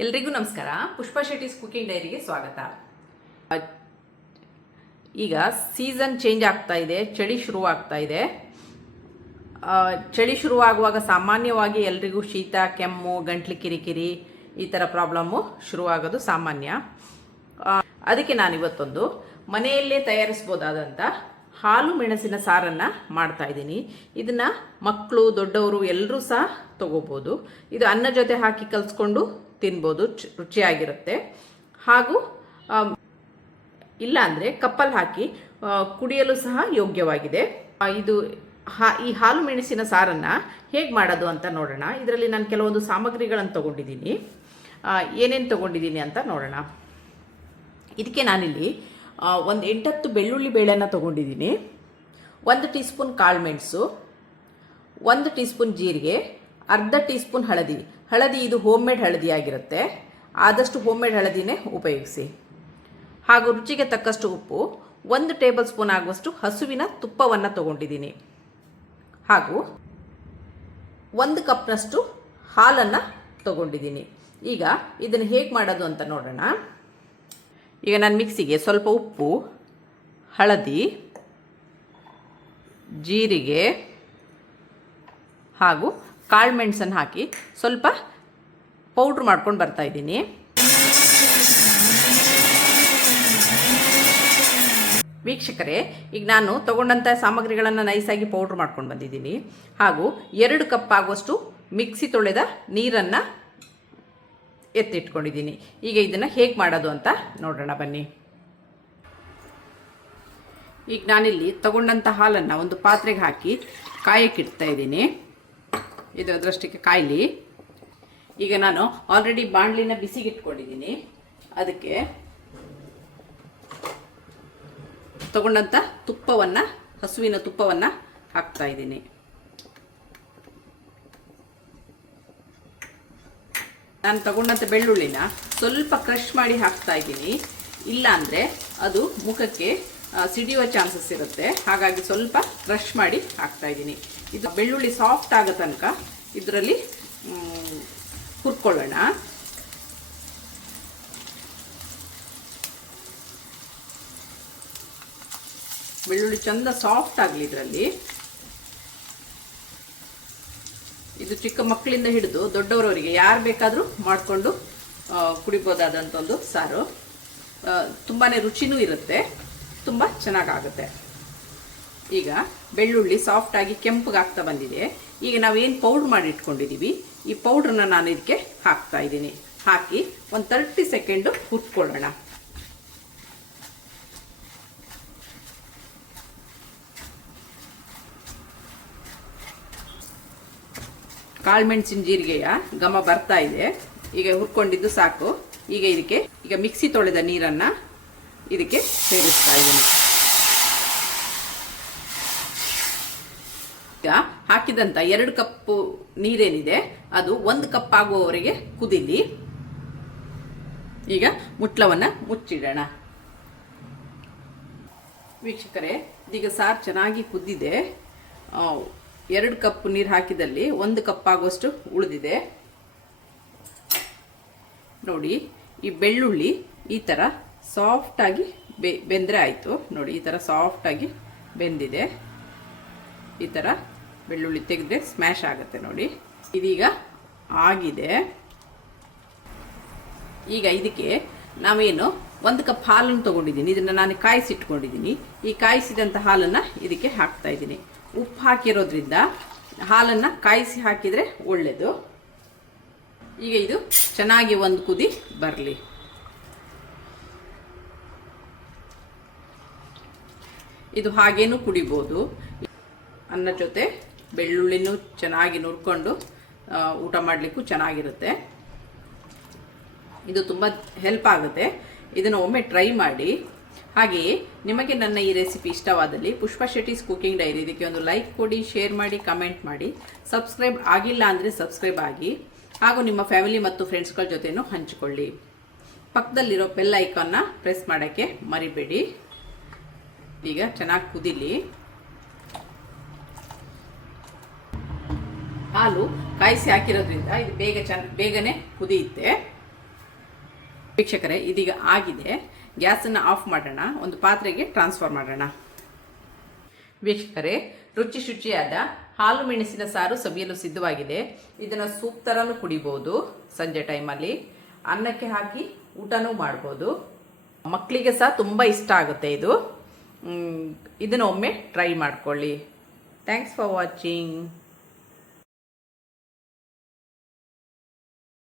ಎಲ್ರಿಗೂ ನಮಸ್ಕಾರ. ಪುಷ್ಪಾ ಶೆಟ್ಟಿಸ್ ಕುಕಿಂಗ್ ಡೈರಿಗೆ ಸ್ವಾಗತ. ಈಗ ಸೀಸನ್ ಚೇಂಜ್ ಆಗ್ತಾ ಇದೆ, ಚಳಿ ಶುರುವಾಗ್ತಾ ಇದೆ. ಚಳಿ ಶುರುವಾಗುವಾಗ ಸಾಮಾನ್ಯವಾಗಿ ಎಲ್ರಿಗೂ ಶೀತ, ಕೆಮ್ಮು, ಗಂಟ್ಲು ಕಿರಿಕಿರಿ ಈ ಥರ ಪ್ರಾಬ್ಲಮ್ಮು ಶುರುವಾಗೋದು ಸಾಮಾನ್ಯ. ಅದಕ್ಕೆ ನಾನಿವತ್ತೊಂದು ಮನೆಯಲ್ಲೇ ತಯಾರಿಸ್ಬೋದಾದಂಥ ಹಾಲು ಮೆಣಸಿನ ಸಾರನ್ನು ಮಾಡ್ತಾ ಇದ್ದೀನಿ. ಇದನ್ನು ಮಕ್ಕಳು, ದೊಡ್ಡವರು ಎಲ್ಲರೂ ಸಹ ತಗೋಬೋದು. ಇದು ಅನ್ನ ಜೊತೆ ಹಾಕಿ ಕಲಿಸ್ಕೊಂಡು ತಿನ್ಬೋದು, ರುಚಿಯಾಗಿರುತ್ತೆ. ಹಾಗೂ ಇಲ್ಲಾಂದರೆ ಕಪ್ಪಲ್ಲಿ ಹಾಕಿ ಕುಡಿಯಲು ಸಹ ಯೋಗ್ಯವಾಗಿದೆ. ಈ ಹಾಲು ಮೆಣಸಿನ ಸಾರನ್ನು ಹೇಗೆ ಮಾಡೋದು ಅಂತ ನೋಡೋಣ. ಇದರಲ್ಲಿ ನಾನು ಕೆಲವೊಂದು ಸಾಮಗ್ರಿಗಳನ್ನು ತೊಗೊಂಡಿದ್ದೀನಿ. ಏನೇನು ತೊಗೊಂಡಿದ್ದೀನಿ ಅಂತ ನೋಡೋಣ. ಇದಕ್ಕೆ ನಾನಿಲ್ಲಿ ಒಂದು 8-10 ಬೆಳ್ಳುಳ್ಳಿ ಬೇಳೆನ ತೊಗೊಂಡಿದ್ದೀನಿ. 1 ಟೀ ಸ್ಪೂನ್ ಕಾಳುಮೆಣಸು, 1 ಟೀ ಸ್ಪೂನ್ ಜೀರಿಗೆ, ಅರ್ಧ ಟೀ ಸ್ಪೂನ್ ಹಳದಿ ಇದು ಹೋಮ್ ಮೇಡ್ ಹಳದಿ ಆಗಿರುತ್ತೆ. ಆದಷ್ಟು ಹೋಮ್ ಮೇಡ್ ಹಳದಿನೇ ಉಪಯೋಗಿಸಿ. ಹಾಗೂ ರುಚಿಗೆ ತಕ್ಕಷ್ಟು ಉಪ್ಪು, 1 ಟೇಬಲ್ ಸ್ಪೂನ್ ಆಗುವಷ್ಟು ಹಸುವಿನ ತುಪ್ಪವನ್ನು ತೊಗೊಂಡಿದ್ದೀನಿ. ಹಾಗೂ 1 ಕಪ್ನಷ್ಟು ಹಾಲನ್ನು ತೊಗೊಂಡಿದ್ದೀನಿ. ಈಗ ಇದನ್ನು ಹೇಗೆ ಮಾಡೋದು ಅಂತ ನೋಡೋಣ. ಈಗ ನಾನು ಮಿಕ್ಸಿಗೆ ಸ್ವಲ್ಪ ಉಪ್ಪು, ಹಳದಿ, ಜೀರಿಗೆ ಹಾಗೂ ಕಾಳುಮೆಣಸನ್ನು ಹಾಕಿ ಸ್ವಲ್ಪ ಪೌಡ್ರ್ ಮಾಡ್ಕೊಂಡು ಬರ್ತಾ ಇದ್ದೀನಿ. ವೀಕ್ಷಕರೇ, ಈಗ ನಾನು ತಗೊಂಡಂಥ ಸಾಮಗ್ರಿಗಳನ್ನು ನೈಸಾಗಿ ಪೌಡ್ರ್ ಮಾಡ್ಕೊಂಡು ಬಂದಿದ್ದೀನಿ. ಹಾಗೂ 2 ಕಪ್ ಆಗುವಷ್ಟು ಮಿಕ್ಸಿ ತೊಳೆದ ನೀರನ್ನು ಎತ್ತಿಟ್ಕೊಂಡಿದ್ದೀನಿ. ಈಗ ಇದನ್ನು ಹೇಗೆ ಮಾಡೋದು ಅಂತ ನೋಡೋಣ ಬನ್ನಿ. ಈಗ ನಾನಿಲ್ಲಿ ತಗೊಂಡಂಥ ಹಾಲನ್ನು ಒಂದು ಪಾತ್ರೆಗೆ ಹಾಕಿ ಕಾಯಕ್ಕಿಡ್ತಾ ಇದ್ದೀನಿ. ಇದು ಅದರಷ್ಟಕ್ಕೆ ಕಾಯಲಿ. ಈಗ ನಾನು ಆಲ್ರೆಡಿ ಬಾಣಲಿನ ಬಿಸಿಗಿಟ್ಕೊಂಡಿದ್ದೀನಿ. ಅದಕ್ಕೆ ತಗೊಂಡಂಥ ತುಪ್ಪವನ್ನು, ಹಸುವಿನ ತುಪ್ಪವನ್ನು ಹಾಕ್ತಾ ಇದ್ದೀನಿ. ನಾನು ತಗೊಂಡಂಥ ಬೆಳ್ಳುಳ್ಳಿನ ಸ್ವಲ್ಪ ಕ್ರಷ್ ಮಾಡಿ ಹಾಕ್ತಾ ಇದ್ದೀನಿ. ಇಲ್ಲಾಂದರೆ ಅದು ಮುಖಕ್ಕೆ ಸಿಡಿಯುವ ಚಾನ್ಸಸ್ ಇರುತ್ತೆ. ಹಾಗಾಗಿ ಸ್ವಲ್ಪ ಕ್ರಷ್ ಮಾಡಿ ಹಾಕ್ತಾ ಇದ್ದೀನಿ. ಇದು ಬೆಳ್ಳುಳ್ಳಿ ಸಾಫ್ಟ್ ಆಗೋ ತನಕ ಇದರಲ್ಲಿ ಹುರ್ಕೊಳ್ಳೋಣ. ಬೆಳ್ಳುಳ್ಳಿ ಚಂದ ಸಾಫ್ಟ್ ಆಗಲಿ ಇದರಲ್ಲಿ. ಇದು ಚಿಕ್ಕ ಮಕ್ಕಳಿಂದ ಹಿಡಿದು ದೊಡ್ಡವರವರಿಗೆ ಯಾರು ಬೇಕಾದರೂ ಮಾಡಿಕೊಂಡು ಕುಡಿಬೋದಾದಂಥ ಒಂದು ಸಾರು. ತುಂಬಾ ರುಚಿನೂ ಇರುತ್ತೆ, ತುಂಬ ಚೆನ್ನಾಗಾಗುತ್ತೆ. ಈಗ ಬೆಳ್ಳುಳ್ಳಿ ಸಾಫ್ಟಾಗಿ ಕೆಂಪಗಾಗ್ತಾ ಬಂದಿದೆ. ಈಗ ನಾವೇನು ಪೌಡ್ರ್ ಮಾಡಿ ಇಟ್ಕೊಂಡಿದ್ದೀವಿ, ಈ ಪೌಡ್ರನ್ನ ನಾನು ಇದಕ್ಕೆ ಹಾಕ್ತಾ ಇದ್ದೀನಿ. ಹಾಕಿ ಒಂದು 30 ಸೆಕೆಂಡು ಹುರ್ಕೊಳ್ಳೋಣ. ಕಾಳುಮೆಣಸಿನ ಜೀರಿಗೆಯ ಘಮ ಬರ್ತಾ ಇದೆ. ಈಗ ಹುರ್ಕೊಂಡಿದ್ದು ಸಾಕು. ಈಗ ಮಿಕ್ಸಿ ತೊಳೆದ ನೀರನ್ನು ಇದಕ್ಕೆ ಸೇರಿಸ್ತಾ ಇದ್ದೀನಿ. ಈಗ ಹಾಕಿದಂಥ 2 ಕಪ್ಪು ನೀರೇನಿದೆ ಅದು 1 ಕಪ್ ಆಗುವವರೆಗೆ ಕುದೀಲಿ. ಈಗ ಮುಟ್ಲವನ್ನು ಮುಚ್ಚಿಡೋಣ. ವೀಕ್ಷಕರೇ, ಇದೀಗ ಸಾರು ಚೆನ್ನಾಗಿ ಕುದ್ದಿದೆ. 2 ಕಪ್ ನೀರು ಹಾಕಿದಲ್ಲಿ 1 ಕಪ್ ಆಗುವಷ್ಟು ಉಳಿದಿದೆ. ನೋಡಿ, ಈ ಬೆಳ್ಳುಳ್ಳಿ ಈ ಥರ ಸಾಫ್ಟಾಗಿ ಬೆಂದರೆ ಆಯಿತು. ನೋಡಿ, ಈ ಥರ ಸಾಫ್ಟಾಗಿ ಬೆಂದಿದೆ. ಈ ಥರ ಬೆಳ್ಳುಳ್ಳಿ ತೆಗೆದ್ರೆ ಸ್ಮ್ಯಾಶ್ ಆಗುತ್ತೆ. ನೋಡಿ, ಇದೀಗ ಆಗಿದೆ. ಈಗ ಇದಕ್ಕೆ ನಾವೇನು 1 ಕಪ್ ಹಾಲನ್ನು ತೊಗೊಂಡಿದ್ದೀನಿ. ಇದನ್ನು ನಾನು ಕಾಯಿಸಿಟ್ಕೊಂಡಿದ್ದೀನಿ. ಈ ಕಾಯಿಸಿದಂಥ ಹಾಲನ್ನು ಇದಕ್ಕೆ ಹಾಕ್ತಾ ಇದ್ದೀನಿ. ಉಪ್ಪು ಹಾಕಿರೋದ್ರಿಂದ ಹಾಲನ್ನು ಕಾಯಿಸಿ ಹಾಕಿದರೆ ಒಳ್ಳೆಯದು. ಈಗ ಇದು ಚೆನ್ನಾಗಿ ಒಂದು ಕುದಿ ಬರಲಿ. ಇದು ಹಾಗೇನೂ ಕುಡಿಬೋದು. ಅನ್ನ ಜೊತೆ ಬೆಳ್ಳುಳ್ಳಿನೂ ಚೆನ್ನಾಗಿ ನುರ್ಕೊಂಡು ಊಟ ಮಾಡಲಿಕ್ಕೂ ಚೆನ್ನಾಗಿರುತ್ತೆ. ಇದು ತುಂಬ ಹೆಲ್ಪ್ ಆಗುತ್ತೆ. ಇದನ್ನು ಒಮ್ಮೆ ಟ್ರೈ ಮಾಡಿ. ಹಾಗೆಯೇ ನಿಮಗೆ ನನ್ನ ಈ ರೆಸಿಪಿ ಇಷ್ಟವಾದಲ್ಲಿ ಪುಷ್ಪಾ ಶೆಟ್ಟಿಸ್ ಕುಕಿಂಗ್ ಡೈರಿ ಇದಕ್ಕೆ ಒಂದು ಲೈಕ್ ಕೊಡಿ, ಶೇರ್ ಮಾಡಿ, ಕಮೆಂಟ್ ಮಾಡಿ. ಸಬ್ಸ್ಕ್ರೈಬ್ ಆಗಿಲ್ಲ ಅಂದರೆ ಸಬ್ಸ್ಕ್ರೈಬ್ ಆಗಿ. ಹಾಗೂ ನಿಮ್ಮ ಫ್ಯಾಮಿಲಿ ಮತ್ತು ಫ್ರೆಂಡ್ಸ್ಗಳ ಜೊತೆನೂ ಹಂಚಿಕೊಳ್ಳಿ. ಪಕ್ಕದಲ್ಲಿರೋ ಬೆಲ್ ಐಕಾನ್ನ ಪ್ರೆಸ್ ಮಾಡೋಕ್ಕೆ ಮರಿಬೇಡಿ. ಈಗ ಚೆನ್ನಾಗಿ ಕುದಿಲಿ. ಹಾಲು ಕಾಯಿಸಿ ಹಾಕಿರೋದ್ರಿಂದ ಇದು ಬೇಗನೆ ಕುದಿಯುತ್ತೆ. ವೀಕ್ಷಕರೇ, ಇದೀಗ ಆಗಿದೆ. ಗ್ಯಾಸನ್ನು ಆಫ್ ಮಾಡೋಣ, ಒಂದು ಪಾತ್ರೆಗೆ ಟ್ರಾನ್ಸ್ಫರ್ ಮಾಡೋಣ. ವೀಕ್ಷಕರೇ, ರುಚಿ ಶುಚಿಯಾದ ಹಾಲು ಮೆಣಸಿನ ಸಾರು ಸವಿಯಲು ಸಿದ್ಧವಾಗಿದೆ. ಇದನ್ನು ಸೂಪ್ ಥರನೂ ಕುಡಿಬೋದು. ಸಂಜೆ ಟೈಮಲ್ಲಿ ಅನ್ನಕ್ಕೆ ಹಾಕಿ ಊಟನೂ ಮಾಡ್ಬೋದು. ಮಕ್ಕಳಿಗೆ ಸಹ ತುಂಬ ಇಷ್ಟ ಆಗುತ್ತೆ ಇದು. ಇದನ್ನು ಒಮ್ಮೆ ಟ್ರೈ ಮಾಡ್ಕೊಳ್ಳಿ. Thanks for watching.